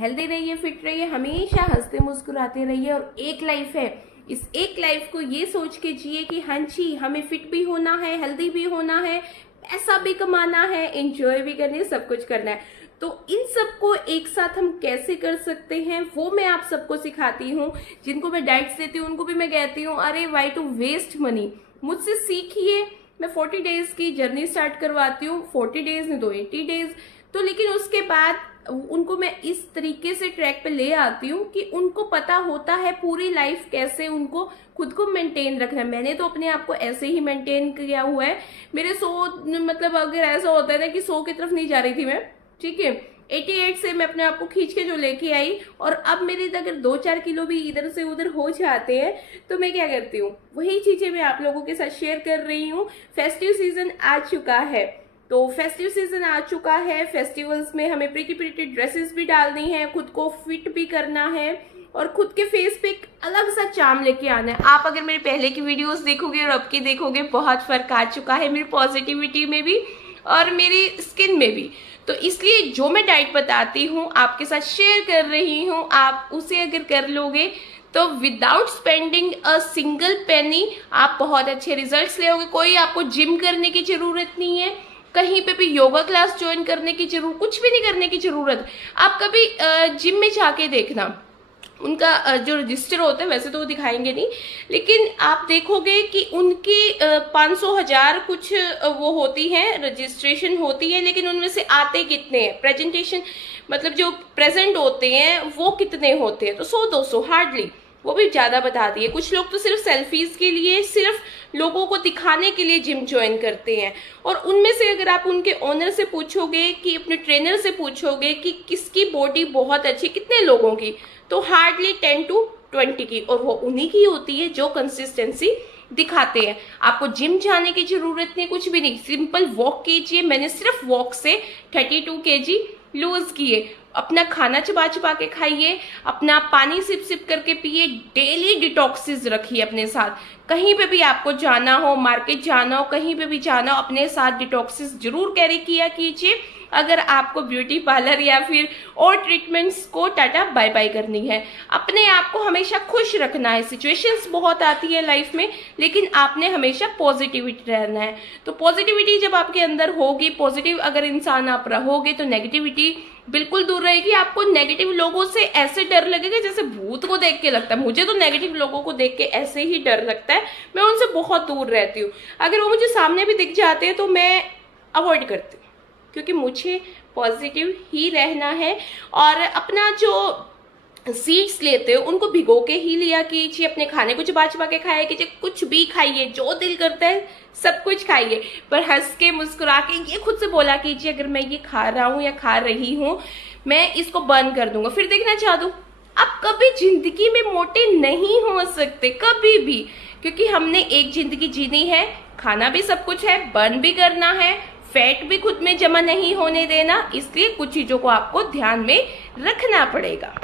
Healthy रहिए, fit रहिए, हमेशा हंसते मुस्कुराते रहिए। और एक लाइफ है, इस एक लाइफ को ये सोच के जिए कि हाँ जी हमें फिट भी होना है, हेल्दी भी होना है, पैसा भी कमाना है, एंजॉय भी करनी है, सब कुछ करना है। तो इन सबको एक साथ हम कैसे कर सकते हैं वो मैं आप सबको सिखाती हूँ। जिनको मैं डाइट्स देती हूँ उनको भी मैं कहती हूँ अरे वाई टू वेस्ट मनी, मुझसे सीखिए। मैं 40 डेज की जर्नी स्टार्ट करवाती हूँ, 40 डेज नहीं तो 80 डेज। तो लेकिन उसके बाद उनको मैं इस तरीके से ट्रैक पे ले आती हूँ कि उनको पता होता है पूरी लाइफ कैसे उनको खुद को मेंटेन रखना है। मैंने तो अपने आप को ऐसे ही मेंटेन किया हुआ है। मेरे 100 मतलब अगर ऐसा होता है ना कि 100 की तरफ नहीं जा रही थी मैं, ठीक है, 88 से मैं अपने आप को खींच के जो लेके आई। और अब मेरे अगर 2-4 किलो भी इधर से उधर हो जाते हैं तो मैं क्या करती हूँ, वही चीजें मैं आप लोगों के साथ शेयर कर रही हूँ। फेस्टिव सीजन आ चुका है, तो फेस्टिव सीजन आ चुका है। फेस्टिवल्स में हमें प्रीटी प्रीटी ड्रेसेस भी डालनी है, खुद को फिट भी करना है और खुद के फेस पे एक अलग सा चार्म लेके आना है। आप अगर मेरे पहले की वीडियोस देखोगे और अब की देखोगे, बहुत फर्क आ चुका है मेरी पॉजिटिविटी में भी और मेरी स्किन में भी। तो इसलिए जो मैं डाइट बताती हूँ आपके साथ शेयर कर रही हूँ, आप उसे अगर कर लोगे तो without spending a single penny आप बहुत अच्छे रिजल्ट्स लेोगे। कोई आपको जिम करने की जरूरत नहीं है, कहीं पे भी योगा क्लास ज्वाइन करने की जरूरत, कुछ भी नहीं करने की जरूरत। आप कभी जिम में जाके देखना, उनका जो रजिस्टर होता है, वैसे तो वो दिखाएंगे नहीं, लेकिन आप देखोगे कि उनकी 500,000 कुछ वो होती है, रजिस्ट्रेशन होती है, लेकिन उनमें से आते कितने हैं, प्रेजेंटेशन मतलब जो प्रेजेंट होते हैं वो कितने होते हैं, तो 100-200 हार्डली, वो भी ज्यादा बता दिए। कुछ लोग तो सिर्फ सेल्फीज के लिए, सिर्फ लोगों को दिखाने के लिए जिम ज्वाइन करते हैं। और उनमें से अगर आप उनके ओनर से पूछोगे कि अपने ट्रेनर से पूछोगे कि किसकी बॉडी बहुत अच्छी, कितने लोगों की, तो हार्डली 10 to 20 की, और वो उन्हीं की होती है जो कंसिस्टेंसी दिखाते हैं। आपको जिम जाने की जरूरत नहीं, कुछ भी नहीं, सिंपल वॉक कीजिए। मैंने सिर्फ वॉक से 32 kg लूज किए। अपना खाना चबा चबा के खाइए, अपना पानी सिप सिप करके पिए, डेली डिटॉक्सिस रखिए अपने साथ। कहीं पे भी आपको जाना हो, मार्केट जाना हो, कहीं पे भी जाना हो, अपने साथ डिटॉक्सिस जरूर कैरी किया कीजिए। अगर आपको ब्यूटी पार्लर या फिर और ट्रीटमेंट्स को टाटा बाय बाय करनी है। अपने आप को हमेशा खुश रखना है। सिचुएशंस बहुत आती है लाइफ में, लेकिन आपने हमेशा पॉजिटिविटी रहना है। तो पॉजिटिविटी जब आपके अंदर होगी, पॉजिटिव अगर इंसान आप रहोगे, तो नेगेटिविटी बिल्कुल दूर रहेगी। आपको नेगेटिव लोगों से ऐसे डर लगेगा जैसे भूत को देख के लगता है। मुझे तो नेगेटिव लोगों को देख के ऐसे ही डर लगता है, मैं उनसे बहुत दूर रहती हूँ। अगर वो मुझे सामने भी दिख जाते हैं तो मैं अवॉइड करती हूँ, क्योंकि मुझे पॉजिटिव ही रहना है। और अपना जो सीड्स लेते हो उनको भिगो के ही लिया कीजिए, अपने खाने को चबा चबा के खाया कीजिए, कुछ भी खाइए, जो दिल करता है सब कुछ खाइए, पर हंस के मुस्कुरा के ये खुद से बोला कीजिए अगर मैं ये खा रहा हूँ या खा रही हूँ, मैं इसको बंद कर दूंगा, फिर देखना चाह दूं। आप कभी जिंदगी में मोटे नहीं हो सकते, कभी भी, क्योंकि हमने एक जिंदगी जीनी है, खाना भी सब कुछ है, बर्न भी करना है, फैट भी खुद में जमा नहीं होने देना, इसलिए कुछ चीजों को आपको ध्यान में रखना पड़ेगा।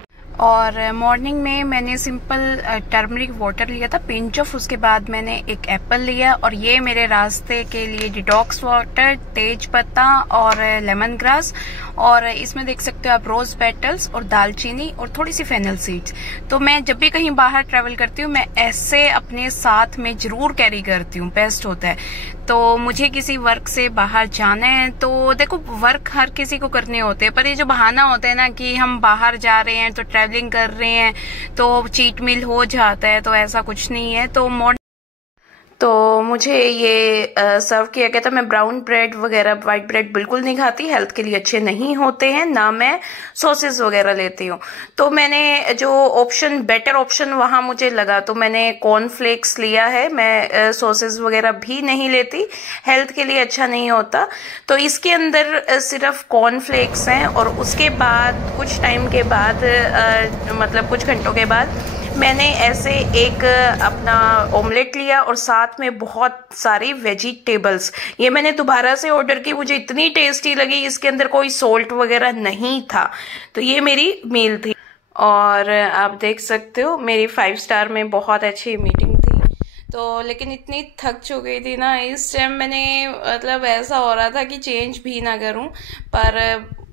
और मॉर्निंग में मैंने सिंपल टर्मरिक वाटर लिया था, पिंच ऑफ, उसके बाद मैंने एक एप्पल लिया, और ये मेरे रास्ते के लिए डिटॉक्स वाटर, तेज पत्ता और लेमन ग्रास, और इसमें देख सकते हो आप रोज पेटल्स और दालचीनी और थोड़ी सी फेनल सीड्स। तो मैं जब भी कहीं बाहर ट्रेवल करती हूँ मैं ऐसे अपने साथ में जरूर कैरी करती हूँ, बेस्ट होता है। तो मुझे किसी वर्क से बाहर जाना है, तो देखो वर्क हर किसी को करने होते हैं, पर ये जो बहाना होता है ना कि हम बाहर जा रहे हैं तो ट्रैवलिंग कर रहे हैं तो चीट मील हो जाता है, तो ऐसा कुछ नहीं है। तो मुझे ये सर्व किया गया था। मैं ब्राउन ब्रेड वगैरह, व्हाइट ब्रेड बिल्कुल नहीं खाती, हेल्थ के लिए अच्छे नहीं होते हैं, ना मैं सॉसेस वगैरह लेती हूँ। तो मैंने जो ऑप्शन, बेटर ऑप्शन वहां मुझे लगा, तो मैंने कॉर्नफ्लेक्स लिया है। मैं सॉसेस वगैरह भी नहीं लेती, हेल्थ के लिए अच्छा नहीं होता। तो इसके अंदर सिर्फ कॉर्नफ्लेक्स हैं, और उसके बाद कुछ टाइम के बाद मतलब कुछ घंटों के बाद मैंने ऐसे एक अपना ऑमलेट लिया और साथ में बहुत सारी वेजिटेबल्स। ये मैंने दोबारा से ऑर्डर की, मुझे इतनी टेस्टी लगी, इसके अंदर कोई सॉल्ट वगैरह नहीं था। तो ये मेरी मील थी, और आप देख सकते हो मेरी 5 स्टार में बहुत अच्छी मीटिंग थी। तो लेकिन इतनी थक चुकी थी ना इस टाइम, मैंने मतलब ऐसा हो रहा था कि चेंज भी ना करूं, पर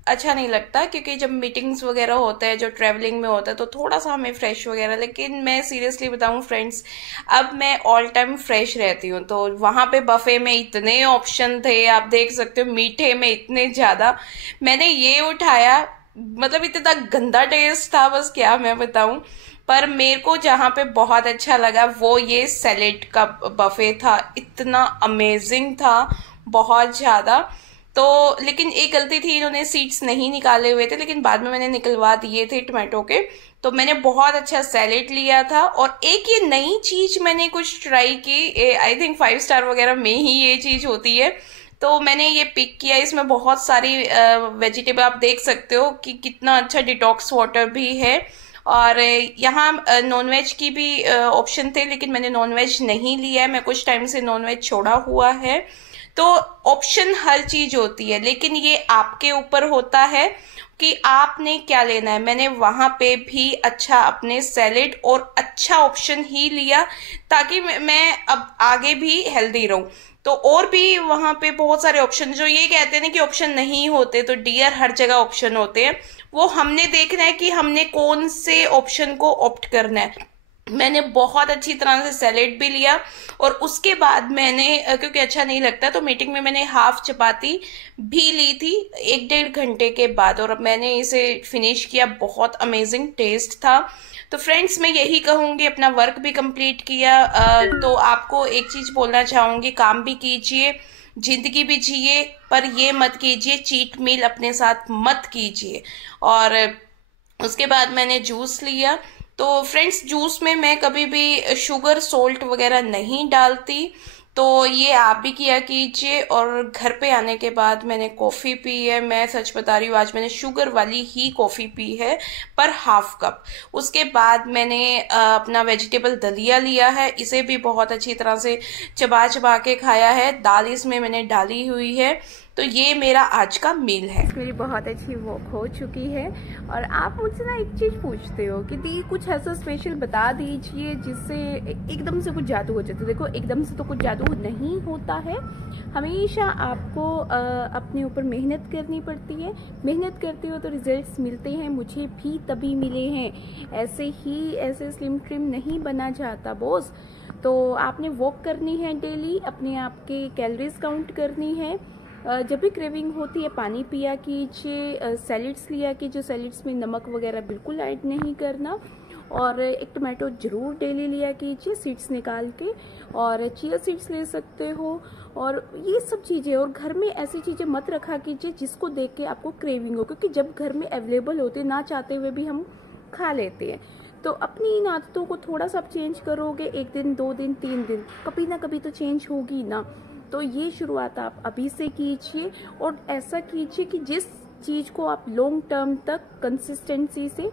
अच्छा नहीं लगता, क्योंकि जब मीटिंग्स वगैरह होते हैं, जो ट्रैवलिंग में होता है, तो थोड़ा सा हमें फ्रेश वगैरह। लेकिन मैं सीरियसली बताऊं फ्रेंड्स, अब मैं ऑल टाइम फ्रेश रहती हूँ। तो वहां पे बफे में इतने ऑप्शन थे, आप देख सकते हो, मीठे में इतने ज्यादा। मैंने ये उठाया, मतलब इतना गंदा टेस्ट था, बस क्या मैं बताऊं। पर मेरे को जहां पे बहुत अच्छा लगा वो ये सैलेड का बफे था, इतना अमेजिंग था, बहुत ज्यादा। तो लेकिन एक गलती थी, इन्होंने सीड्स नहीं निकाले हुए थे, लेकिन बाद में मैंने निकलवा दिए थे टमाटो के। तो मैंने बहुत अच्छा सैलेड लिया था। और एक ये नई चीज मैंने कुछ ट्राई की, आई थिंक 5 स्टार वगैरह में ही ये चीज होती है। तो मैंने ये पिक किया, इसमें बहुत सारी वेजिटेबल, आप देख सकते हो कि कितना अच्छा डिटॉक्स वाटर भी है। और यहाँ नॉनवेज की भी ऑप्शन थे, लेकिन मैंने नॉनवेज नहीं लिया है, मैं कुछ टाइम से नॉनवेज छोड़ा हुआ है। तो ऑप्शन हर चीज होती है, लेकिन ये आपके ऊपर होता है कि आपने क्या लेना है। मैंने वहां पे भी अच्छा अपने सैलेड और अच्छा ऑप्शन ही लिया, ताकि मैं अब आगे भी हेल्दी रहूं। तो और भी वहां पे बहुत सारे ऑप्शन, जो ये कहते हैं ना कि ऑप्शन नहीं होते, तो डियर हर जगह ऑप्शन होते हैं। वो हमने देखना है कि हमने कौन से ऑप्शन को ऑप्ट करना है। मैंने बहुत अच्छी तरह से सैलेड भी लिया, और उसके बाद मैंने क्योंकि अच्छा नहीं लगता, तो मीटिंग में मैंने हाफ चपाती भी ली थी 1-1.5 घंटे के बाद, और अब मैंने इसे फिनिश किया। बहुत अमेजिंग टेस्ट था। तो फ्रेंड्स, मैं यही कहूंगी, अपना वर्क भी कंप्लीट किया। तो आपको एक चीज बोलना चाहूंगी, काम भी कीजिए, जिंदगी भी जिए, पर ये मत कीजिए, चीट मील अपने साथ मत कीजिए। और उसके बाद मैंने जूस लिया। तो फ्रेंड्स, जूस में मैं कभी भी शुगर सोल्ट वगैरह नहीं डालती, तो ये आप भी किया कीजिए। और घर पे आने के बाद मैंने कॉफ़ी पी है। मैं सच बता रही हूँ, आज मैंने शुगर वाली ही कॉफ़ी पी है, पर हाफ कप। उसके बाद मैंने अपना वेजिटेबल दलिया लिया है, इसे भी बहुत अच्छी तरह से चबा चबा के खाया है। दाल इसमें मैंने डाली हुई है। तो ये मेरा आज का मील है। मेरी बहुत अच्छी वॉक हो चुकी है, और आप मुझसे ना एक चीज़ पूछते हो कि दी कुछ ऐसा स्पेशल बता दीजिए जिससे एकदम से कुछ जादू हो जाता है। देखो, एकदम से तो कुछ जादू नहीं होता है। हमेशा आपको अपने ऊपर मेहनत करनी पड़ती है। मेहनत करते हो तो रिजल्ट्स मिलते हैं। मुझे भी तभी मिले हैं, ऐसे स्लिम ट्रिम नहीं बना जाता बॉस। तो आपने वॉक करनी है डेली, अपने आप के कैलोरीज काउंट करनी है। जब भी क्रेविंग होती है पानी पिया कीजिए, सैलिड्स लिया कीजिए, सैलिड्स में नमक वगैरह बिल्कुल ऐड नहीं करना, और एक टमाटो जरूर डेली लिया कीजिए सीड्स निकाल के, और चिया सीड्स ले सकते हो, और ये सब चीज़ें। और घर में ऐसी चीज़ें मत रखा कीजिए जिसको देख के आपको क्रेविंग हो, क्योंकि जब घर में अवेलेबल होते, ना चाहते हुए भी हम खा लेते हैं। तो अपनी इन आदतों को थोड़ा सा आप चेंज करोगे, 1 दिन 2 दिन 3 दिन, कभी ना कभी तो चेंज होगी ना। तो ये शुरुआत आप अभी से कीजिए, और ऐसा कीजिए कि जिस चीज़ को आप लॉन्ग टर्म तक कंसिस्टेंसी से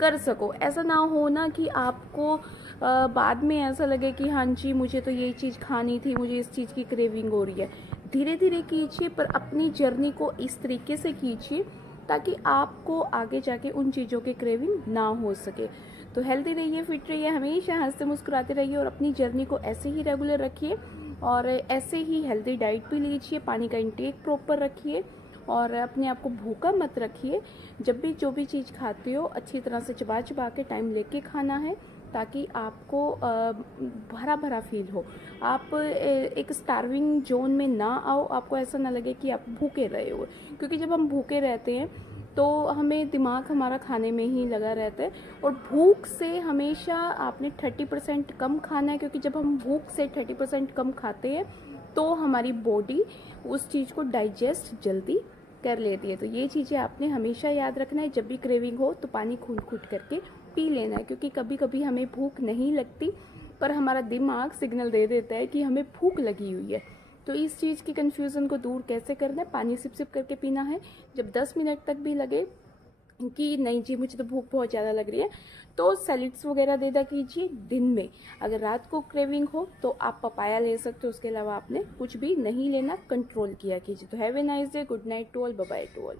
कर सको। ऐसा ना हो ना कि आपको बाद में ऐसा लगे कि हाँ जी, मुझे तो यही चीज़ खानी थी, मुझे इस चीज़ की क्रेविंग हो रही है। धीरे धीरे कीजिए, पर अपनी जर्नी को इस तरीके से कीजिए ताकि आपको आगे जाके उन चीज़ों की क्रेविंग ना हो सके। तो हेल्दी रहिए, फिट रहिए, हमेशा हंसते मुस्कुराते रहिए, और अपनी जर्नी को ऐसे ही रेगुलर रखिए, और ऐसे ही हेल्दी डाइट भी लीजिए, पानी का इंटेक प्रॉपर रखिए, और अपने आप को भूखा मत रखिए। जब भी जो भी चीज़ खाते हो अच्छी तरह से चबा चबा के टाइम लेके खाना है, ताकि आपको भरा भरा फील हो। आप एक स्टार्विंग जोन में ना आओ, आपको ऐसा ना लगे कि आप भूखे रहे हो, क्योंकि जब हम भूखे रहते हैं तो हमें दिमाग हमारा खाने में ही लगा रहता है। और भूख से हमेशा आपने 30% कम खाना है, क्योंकि जब हम भूख से 30% कम खाते हैं तो हमारी बॉडी उस चीज़ को डाइजेस्ट जल्दी कर लेती है। तो ये चीज़ें आपने हमेशा याद रखना है। जब भी क्रेविंग हो तो पानी घूंट करके पी लेना है, क्योंकि कभी कभी हमें भूख नहीं लगती, पर हमारा दिमाग सिग्नल दे देता है कि हमें भूख लगी हुई है। तो इस चीज़ की कन्फ्यूज़न को दूर कैसे करना है, पानी सिप सिप करके पीना है। जब 10 मिनट तक भी लगे कि नहीं जी मुझे तो भूख बहुत ज़्यादा लग रही है, तो सैलिड्स वगैरह दे दा कीजिए दिन में। अगर रात को क्रेविंग हो तो आप पपाया ले सकते हो, उसके अलावा आपने कुछ भी नहीं लेना, कंट्रोल किया कीजिए। तो have a nice day, good night to all, bye bye to all.